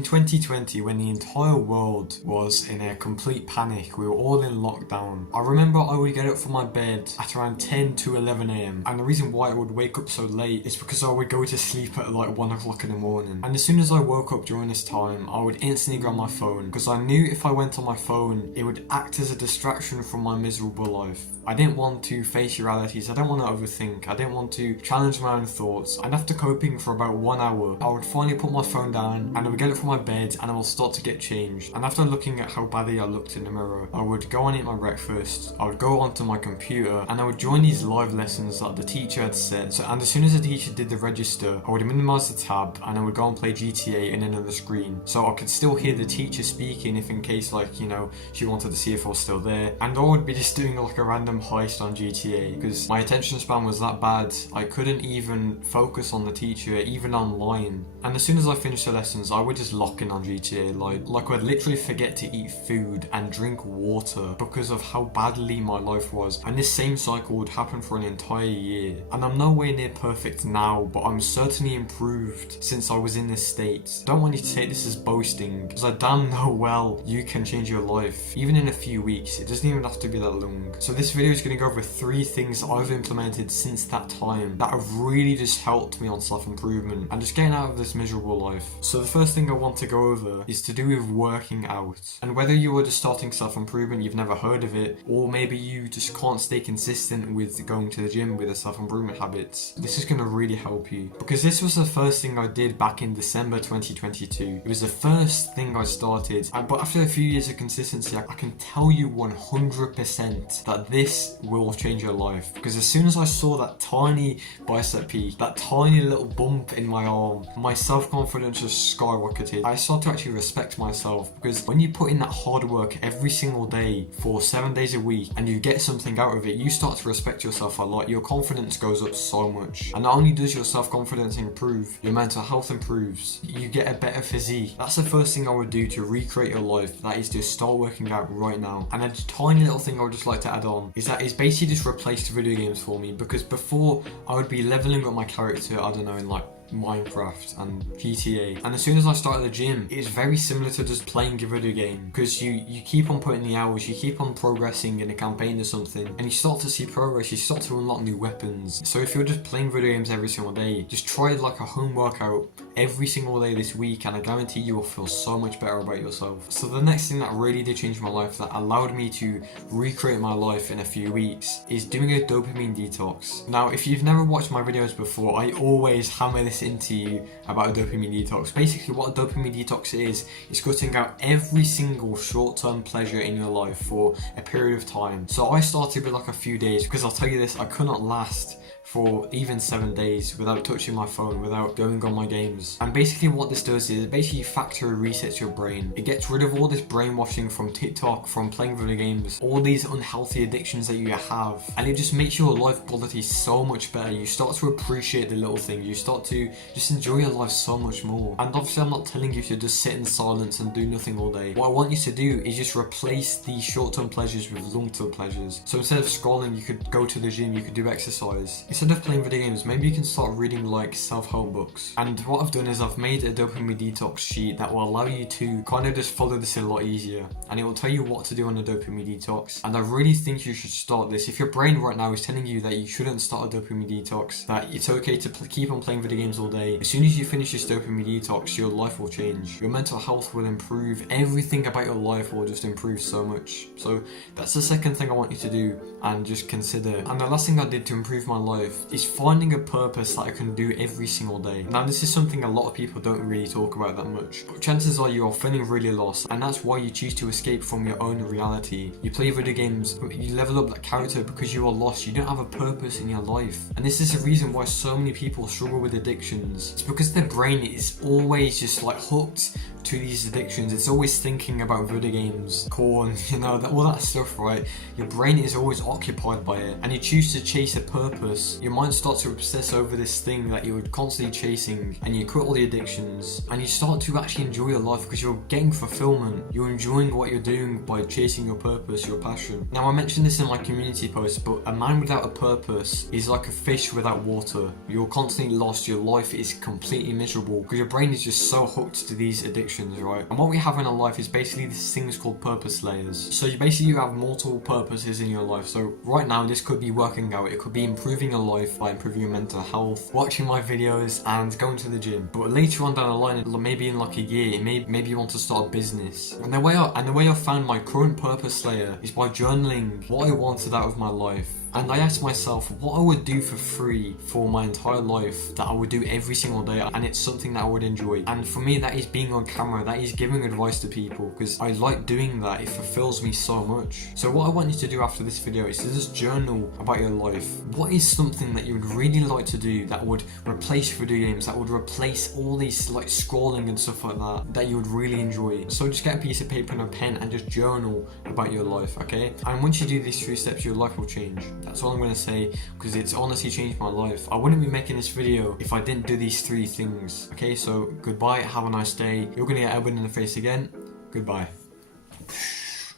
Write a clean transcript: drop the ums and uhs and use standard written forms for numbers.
In 2020, when the entire world was in a complete panic, we were all in lockdown, I remember I would get up from my bed at around 10 to 11 am, and the reason why I would wake up so late is because I would go to sleep at like 1 o'clock in the morning. And as soon as I woke up during this time, I would instantly grab my phone, because I knew if I went on my phone, it would act as a distraction from my miserable life. I didn't want to face realities, I didn't want to overthink, I didn't want to challenge my own thoughts. And after coping for about 1 hour, I would finally put my phone down and I would get up from my bed and I will start to get changed. And after looking at how badly I looked in the mirror, I would go and eat my breakfast, I would go onto my computer and I would join these live lessons that the teacher had set. And as soon as the teacher did the register, I would minimize the tab and I would go and play GTA in another screen, so I could still hear the teacher speaking if in case, like, you know, she wanted to see if I was still there. And I would be just doing like a random heist on GTA because my attention span was that bad, I couldn't even focus on the teacher, even online. And as soon as I finished the lessons, I would just lock in on GTA, like I'd literally forget to eat food and drink water because of how badly my life was. And this same cycle would happen for an entire year. And I'm nowhere near perfect now, but I'm certainly improved since I was in this state. Don't want you to take this as boasting, because I damn know well you can change your life, even in a few weeks. It doesn't even have to be that long. So this video is going to go over 3 things I've implemented since that time that have really just helped me on self-improvement and just getting out of this miserable life. So the first thing I want to go over is to do with working out. And whether you are just starting self-improvement, you've never heard of it, or maybe you just can't stay consistent with going to the gym with the self-improvement habits, this is going to really help you. Because this was the first thing I did back in December 2022. It was the first thing I started, but after a few years of consistency, I can tell you 100% that this will change your life. Because as soon as I saw that tiny bicep peak, that tiny little bump in my arm, my self-confidence just skyrocketed. I started to actually respect myself, because when you put in that hard work every single day for 7 days a week and you get something out of it, you start to respect yourself a lot. Your confidence goes up so much. And not only does your self-confidence improve, your mental health improves, you get a better physique. That's the first thing I would do to recreate your life. That is to start working out right now. And a tiny little thing I would just like to add on is that it's basically just replaced video games for me, because before I would be leveling up my character, I don't know, in like Minecraft and GTA, and as soon as I started the gym, it's very similar to just playing a video game, because you keep on putting the hours, you keep on progressing in a campaign or something, and you start to see progress, you start to unlock new weapons. So if you're just playing video games every single day, just try like a home workout every single day this week, and I guarantee you will feel so much better about yourself. So the next thing that really did change my life, that allowed me to recreate my life in a few weeks, is doing a dopamine detox. Now, if you've never watched my videos before, I always hammer this into you about a dopamine detox. Basically what a dopamine detox is cutting out every single short-term pleasure in your life for a period of time. So I started with like a few days, because I'll tell you this, I could not last for even 7 days without touching my phone, without going on my games. And basically what this does is it basically factory resets your brain. It gets rid of all this brainwashing from TikTok, from playing video games, all these unhealthy addictions that you have, and it just makes your life quality so much better. You start to appreciate the little things, you start to just enjoy your life so much more. And obviously I'm not telling you to just sit in silence and do nothing all day. What I want you to do is just replace these short-term pleasures with long-term pleasures. So instead of scrolling, you could go to the gym, you could do exercise. Instead of playing video games, maybe you can start reading like self-help books. And what I've done is I've made a dopamine detox sheet that will allow you to kind of just follow this a lot easier, and it will tell you what to do on a dopamine detox. And I really think you should start this. If your brain right now is telling you that you shouldn't start a dopamine detox, that it's okay to keep on playing video games all day, as soon as you finish this dopamine detox, your life will change, your mental health will improve, everything about your life will just improve so much. So that's the second thing I want you to do and just consider. And the last thing I did to improve my life is finding a purpose that I can do every single day. Now this is something a lot of people don't really talk about that much, but chances are you are feeling really lost, and that's why you choose to escape from your own reality. You play video games, you level up that character because you are lost, you don't have a purpose in your life. And this is the reason why so many people struggle with addictions. It's because their brain is always just like hooked to these addictions. It's always thinking about video games, corn, you know, all that stuff, right? Your brain is always occupied by it, and you choose to chase a purpose. Your mind starts to obsess over this thing that you're constantly chasing, and you quit all the addictions, and you start to actually enjoy your life because you're getting fulfillment. You're enjoying what you're doing by chasing your purpose, your passion. Now I mentioned this in my community post, but a man without a purpose is like a fish without water. You're constantly lost, your life is completely miserable because your brain is just so hooked to these addictions restrictions, right? And what we have in our life is basically these things called purpose layers. So you have multiple purposes in your life. So right now, this could be working out, it could be improving your life by improving your mental health, watching my videos, and going to the gym. But later on down the line, maybe in like a year, maybe you want to start a business. And the way I found my current purpose layer is by journaling what I wanted out of my life. And I asked myself what I would do for free for my entire life that I would do every single day, and it's something that I would enjoy. And for me, that is being on camera, that is giving advice to people, because I like doing that. It fulfills me so much. So what I want you to do after this video is to just journal about your life. What is something that you would really like to do that would replace video games, that would replace all these like scrolling and stuff like that you would really enjoy? So just get a piece of paper and a pen and just journal about your life, okay? And once you do these 3 steps, your life will change. That's all I'm going to say, because it's honestly changed my life. I wouldn't be making this video if I didn't do these 3 things. Okay, so goodbye, have a nice day. You're going to get elbowed in the face again. Goodbye.